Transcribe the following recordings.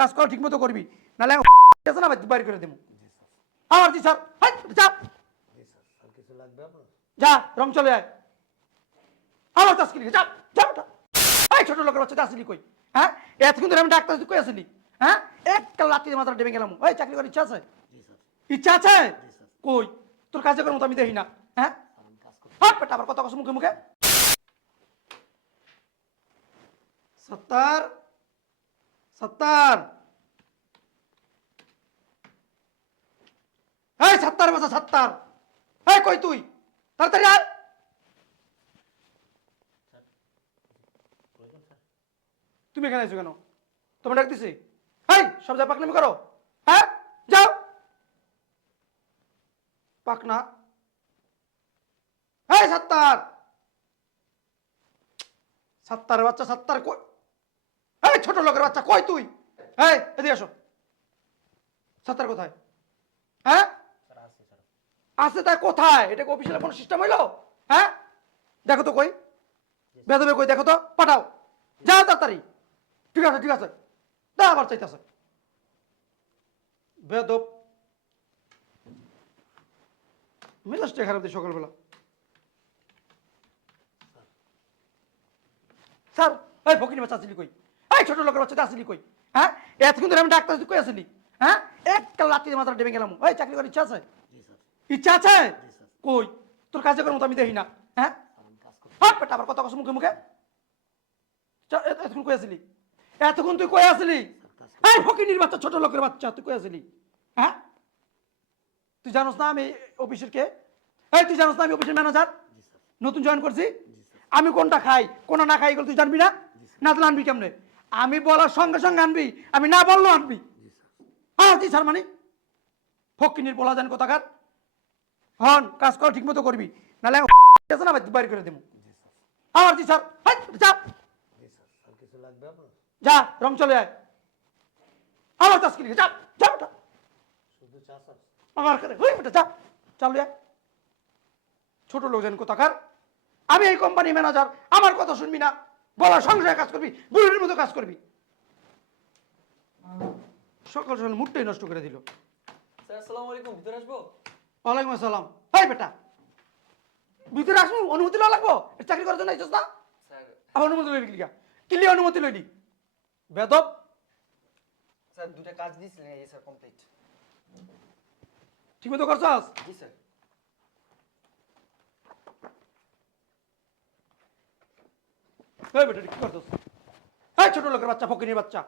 কাজ কর ঠিক মতো করবি। নাহলে আছে না বাইর করে দেবো। আমার স্যার। যা। যা, রং চলে আমার চাষ কিনে যা যা ছোট লোকের বাচ্চা কই? হ্যাঁ? আমি ডাক্তার কই হ্যাঁ? এক লাত্তি মাথা ডেবে গেলাম। ওই চাকরি করার ইচ্ছা আছে? ইচ্ছা আছে? কই? তোর কাজ করার মতো আমি দেখি না। হ্যাঁ? আবার কথা কস মুখে মুখে। সত্তর সত্তর। এই সত্তর বসা, সত্তর। এই কই তুই? তাড়াতাড়ি তুমি এখানে আছো কেন? তোমার ডাক দিছি? এই, সব যা পাকনামি করো। হ্যাঁ? যাও। পাকনা। এই সত্তর। সত্তর বাচ্চা, সত্তর কই ছোট লোকের বাচ্চা, কই তুই? এই, এদিকে আসো। সত্তর কোথায়? হ্যাঁ? আছে তা কোথায়? এটা কি অফিসিয়াল কোনো সিস্টেম হইল? হ্যাঁ? দেখো তো কই। বেদবে কই দেখো তো। পাঠাও। যা তাড়াতাড়ি। ঠিক আছে ঠিক আছে। দা আবার চাইতেছে। বেদব। মেজাজটা খারাপ দিই সকালবেলা। স্যার, এই ফকিনি বাচ্চা আসলি কই? এই ছোট লোকের বাচ্চা আসলি কই? হ্যাঁ? এতক্ষণ ধরে আমি ডাক্তার কই আসলি? হ্যাঁ? এক লাত্তি মাথা ডেবে গেলাম। ওই চাকরি করার ইচ্ছা আছে? ইচ্ছা আছে? কই? তোর কাজ করার মতো আমি দেখি না। হ্যাঁ? স্যার আমি কাজ করতে বেটা আবার কথা কস মুখে মুখে। এতক্ষণ কই আসলি? এতক্ষণ তুই কই আসলি? এই ফকিনির বাচ্চা ছোট লোকের বাচ্চা তুই কই আসলি? হ্যাঁ? তুই জানোস না আমি অফিসের কে? এই তুই জানোস না আমি অফিসের ম্যানেজার? নতুন জয়েন করছি? আমি কোনটা খাই কোনটা না খাই এগুলো তুই জানবি না? না তাহলে আনবি কেমনে? আমি বলার সঙ্গে সঙ্গে আনবি, আমি না বললেও আনবি। হ্যাঁ জি স্যার মানে? ফকিনির বলা জান কোথাকার? হন, কাজ কর ঠিক মতো করবি নাহলে আছে না, বাইর করে দেবো। আমার জি স্যার যা যা, রং চলে আয়। আমার চাষ কিনে যা যা স্যার আমার করে হই, বেটা, যা। চালু আয় ছোট লোক যেন কোথাকার? আমি এই কোম্পানি ম্যানেজার আমার কথা শুনবি না। সঙ্গে সঙ্গে কাজ করবি বুড়ির মতো কাজ করবি। সকাল সকাল মুডটাই নষ্ট করে দিল। স্যার আসসালামু আলাইকুম ভিতরে আসব? ওয়ালাইকুম আসসালাম। হাই বেটা ভিতরে আসব অনুমতি লওয়া লাগবো? চাকরি করার জন্য আইসস না? আবার অনুমতি লইলি কিলিকা কিলি অনুমতি লইলি? বেদব। স্যার দুটা কাজ দিয়েছিলেন এই স্যার কমপ্লিট ঠিক মতো করছস? জি স্যার। এই বেটা কি করছস এই ছোট লোকের বাচ্চা ফকিনের বাচ্চা।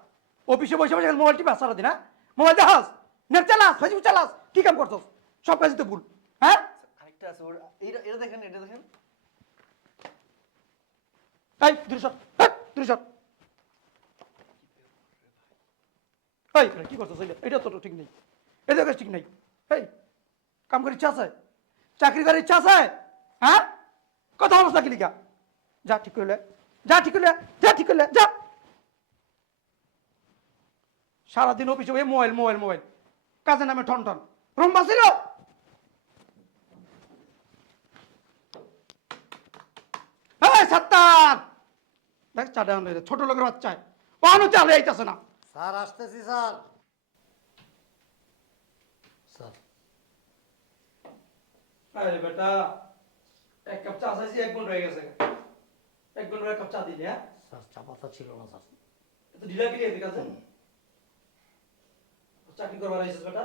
অফিসে বসে বসে মোবাইল টিপে সারাদিন হ্যাঁ মোবাইল দেখাস? নেট চালাস? ফেসবুক চালাস? কি কাম করছস সব কাজই তো ভুল। হ্যাঁ? আরেকটা আছে ওর এটা এটা দেখেন এটা দেখেন। এই দূরে সর। দূরে সর। এই কি করছস এটা তো ঠিক নেই। এটা কাজ ঠিক নেই। এই কাম করার ইচ্ছা আছে? চাকরি করার ইচ্ছা আছে? হ্যাঁ? কথা বলছ নাকি লিখা যা ঠিক করলে যা ঠিক করলে যা ঠিক করলে যা। সারাদিন অফিসে ওই মোবাইল মোবাইল মোবাইল। কাজের নামে ঠন ঠন। Room basil? সাত্তার দেখ চাটা আনলে ছোট লোকের বাচ্চায়। ও আনো চালে আইতাছে না। স্যার আসতেছি স্যার। স্যার। আরে বেটা এক কাপ চা চাইছি এক ঘণ্টা হয়ে গেছে। এক ঘণ্টা এক কাপ চা দিলে হ্যাঁ? স্যার চা পাতা ছিল না স্যার। এত ঢিলা কি এদিকে আছে চাকরি করবার আইছিস বেটা?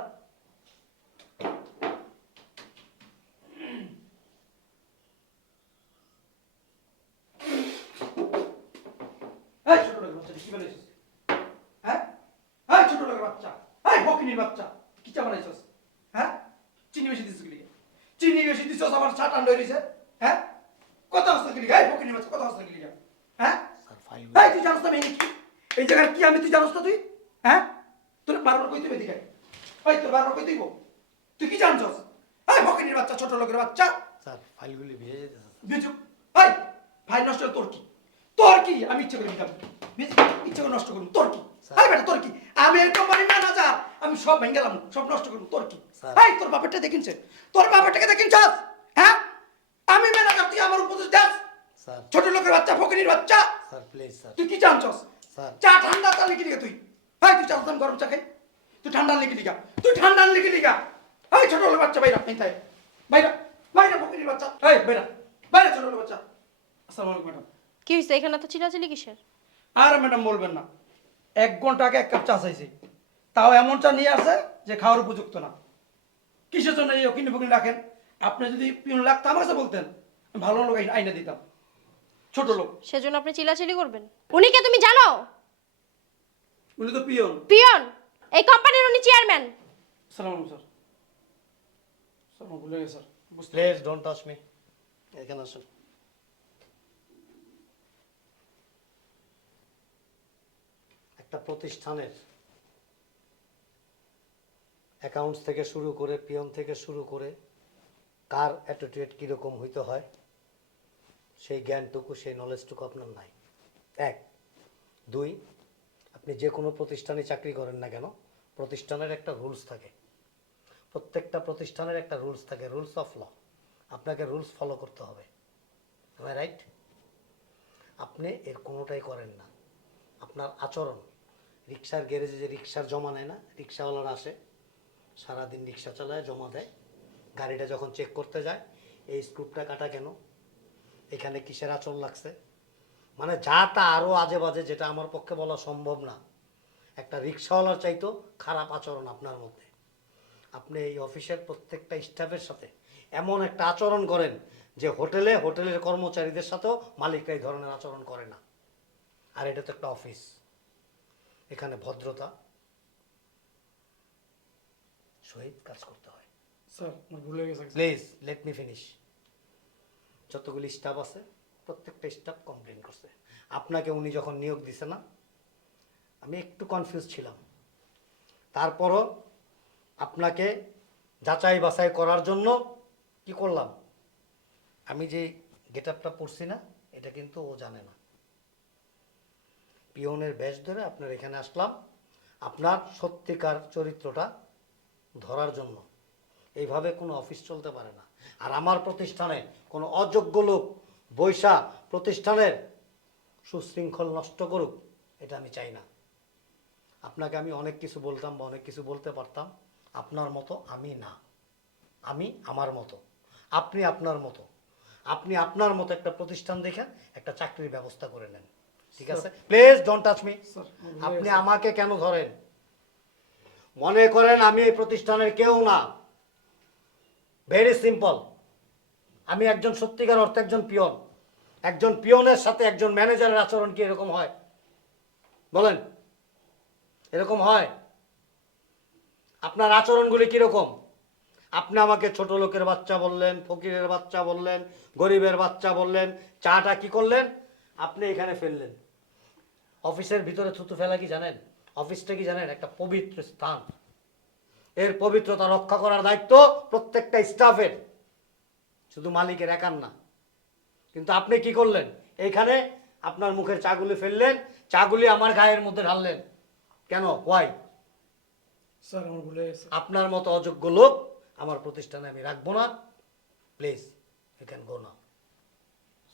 হ্যাঁ? ছোট বাচ্চা। এই বকিনির বাচ্চা কি চা হ্যাঁ? চিনি বেশি দিছিস চিনি বেশি দিছিস আমার চা ঠান্ডা হয়ে হ্যাঁ? কত হস্তা কি লিগে? এই বকিনির কত কি লিগে? হ্যাঁ? এই তুই জানোস না আমি কি? এই জায়গায় কি আমি তুই জানোস না তুই? হ্যাঁ? তোর বারবার কই দিবে দিকে ওই তোর বারবার কই দিব তুই কি জানছস? এই বকিনির বাচ্চা ছোট লোকের বাচ্চা। স্যার ফাইলগুলি ভেজে স্যার। বিজু এই ভাই নষ্ট তোর কি? তোর কি? আমি ইচ্ছে করে দিতাম। ইচ্ছে করে নষ্ট করুন। তোর কি? স্যার। বেটা তোর কি? আমি এই কোম্পানির ম্যানেজার আমি সব ভেঙে গেলাম সব নষ্ট করুন। তোর কি। এই তোর বাপেরটা দেখিনছে? তোর বাপেরটাকে দেখিনছস হ্যাঁ আমি ম্যানেজার তুই আমার উপদেশ দাস স্যার ছোট লোকের বাচ্চা ফকিনির বাচ্চা। Sir please sir. তুই কি জানছস? স্যার। চা ঠান্ডা তাহলে কি লিখে তুই। হ্যাঁ তুই চালাতাম গরম চা খাই? তুই ঠান্ডা লিখে লিখা তুই ঠান্ডা লিখে লিখা এই ছোট হলো বাচ্চা বাইরা। এই তাই। বাইরা বাইরা বকির বাচ্চা। এই বাইরা। বাইরা ছোট হলো বাচ্চা। আসসালামু আলাইকুম ম্যাডাম। কি হয়েছে এখানে তো চিলাচিলি কিসের? আর ম্যাডাম বলবেন না। এক ঘণ্টা আগে এক কাপ চা চাইছি। তাও এমন চা নিয়ে আসে যে খাওয়ার উপযুক্ত না। কিসের জন্য এই অকিনি ফকিনি রাখেন? আপনি যদি পিউন লাগতো আমার কাছে বলতেন। ভালো লোক আইনা দিতাম। ছোট লোক। সেজন্য আপনি চিলাচিলি করবেন। উনি কে তুমি জানো? উনি তো পিয়ন। পিয়ন। এই কোম্পানির উনি চেয়ারম্যান সালাম আলাইকুম স্যার। স্যার আমার ভুলে গেছে স্যার। বুঝতে প্লিজ ডোন্ট টাচ মি এখানে আসুন। একটা প্রতিষ্ঠানের অ্যাকাউন্টস থেকে শুরু করে পিয়ন থেকে শুরু করে কার অ্যাটিটিউড কীরকম হইতে হয়? সেই জ্ঞানটুকু, সেই নলেজটুকু আপনার নাই। এক। দুই, আপনি যে কোনো প্রতিষ্ঠানে চাকরি করেন না কেন, প্রতিষ্ঠানের একটা রুলস থাকে। প্রত্যেকটা প্রতিষ্ঠানের একটা রুলস থাকে রুলস অফ ল আপনাকে রুলস ফলো করতে হবে। রাইট আপনি এর কোনোটাই করেন না। আপনার আচরণ, রিক্সার গ্যারেজে যে রিক্সার জমা নেয় না, রিক্সাওয়ালারা আসে, সারাদিন রিক্সা চালায়, জমা দেয়। গাড়িটা যখন চেক করতে যায়, এই স্ক্রুপটা কাটা কেন? এখানে কিসের আচরণ লাগছে? মানে যা তা আরও আজে বাজে যেটা আমার পক্ষে বলা সম্ভব না। একটা রিক্সাওয়ালার চাইতো খারাপ আচরণ আপনার মধ্যে। আপনি এই অফিসের প্রত্যেকটা স্টাফের সাথে এমন একটা আচরণ করেন যে হোটেলে হোটেলের কর্মচারীদের সাথেও মালিকরা এই ধরনের আচরণ করে না। আর এটা তো একটা অফিস। এখানে ভদ্রতা। সহিত কাজ করতে হয়। স্যার ভুলে গেছে। প্লিজ লেট মি ফিনিশ যতগুলি স্টাফ আছে, প্রত্যেকটা স্টাফ কমপ্লেন করছে। আপনাকে উনি যখন নিয়োগ দিছে না, আমি একটু কনফিউজ ছিলাম। তারপরও আপনাকে যাচাই বাছাই করার জন্য কি করলাম? আমি যে গেট আপটা পড়ছি না, এটা কিন্তু ও জানে না। পিয়নের বেশ ধরে আপনার এখানে আসলাম। আপনার সত্যিকার চরিত্রটা ধরার জন্য। এইভাবে কোনো অফিস চলতে পারে না। আর আমার প্রতিষ্ঠানে কোনো অযোগ্য লোক বৈশা প্রতিষ্ঠানের সুশৃঙ্খল নষ্ট করুক এটা আমি চাই না। আপনাকে আমি অনেক কিছু বলতাম বা অনেক কিছু বলতে পারতাম আপনার মতো আমি না। আমি আমার মতো। আপনি আপনার মতো। আপনি আপনার মতো একটা প্রতিষ্ঠান দেখে একটা চাকরির ব্যবস্থা করে নেন। ঠিক আছে? প্লিজ ডোন্ট টাচ মি আপনি আমাকে কেন ধরেন? মনে করেন আমি এই প্রতিষ্ঠানের কেউ না। ভেরি সিম্পল আমি একজন সত্যিকার অর্থে একজন পিয়ন। একজন পিয়নের সাথে একজন ম্যানেজারের আচরণ কি এরকম হয়? বলেন। এরকম হয়? আপনার আচরণগুলি কীরকম? আপনি আমাকে ছোট লোকের বাচ্চা বললেন, ফকিরের বাচ্চা বললেন, গরিবের বাচ্চা বললেন, চাটা কি করলেন? আপনি এখানে ফেললেন। অফিসের ভিতরে থুতু ফেলা কি জানেন? অফিসটা কি জানেন? একটা পবিত্র স্থান। এর পবিত্রতা রক্ষা করার দায়িত্ব প্রত্যেকটা স্টাফের। শুধু মালিকের একার না। কিন্তু আপনি কি করলেন? এইখানে আপনার মুখের চাগুলি ফেললেন চাগুলি আমার গায়ের মধ্যে ঢাললেন। কেন? ওয়াই স্যার আমার ভুলে গেছে। আপনার মতো অযোগ্য লোক আমার প্রতিষ্ঠানে আমি রাখব না। প্লিজ ইউ ক্যান গো না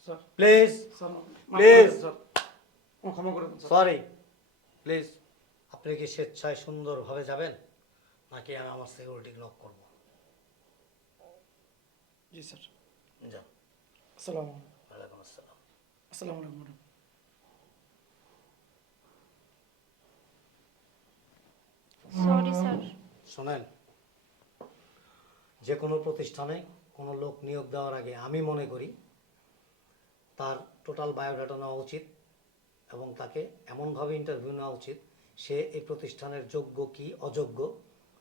স্যার। Please sir sir. ক্ষমা করে সরি প্লিজ আপনি কি স্বেচ্ছায় সুন্দরভাবে যাবেন? নাকি আমি আমার সিকিউরিটি নক করব? জি স্যার। যান আসসালামু আলাইকুম। ওয়ালাইকুম আসসালাম। আসসালামু আলাইকুম ম্যাডাম। সরি স্যার শোনেন যে কোনো প্রতিষ্ঠানে কোনো লোক নিয়োগ দেওয়ার আগে আমি মনে করি তার টোটাল বায়োডাটা নেওয়া উচিত এবং তাকে এমনভাবে ইন্টারভিউ নেওয়া উচিত সে এই প্রতিষ্ঠানের যোগ্য কি অযোগ্য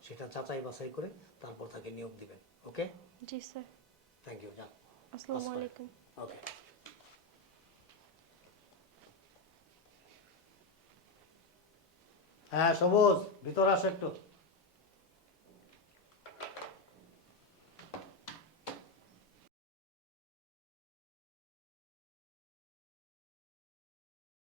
সেটা যাচাই বাছাই করে তারপর তাকে নিয়োগ দিবেন ওকে? জি স্যার। থ্যাংক ইউ যান আসসালামু আসসালাম। আলাইকুম। ওকে হ্যাঁ সবুজ ভিতরে আসো একটু।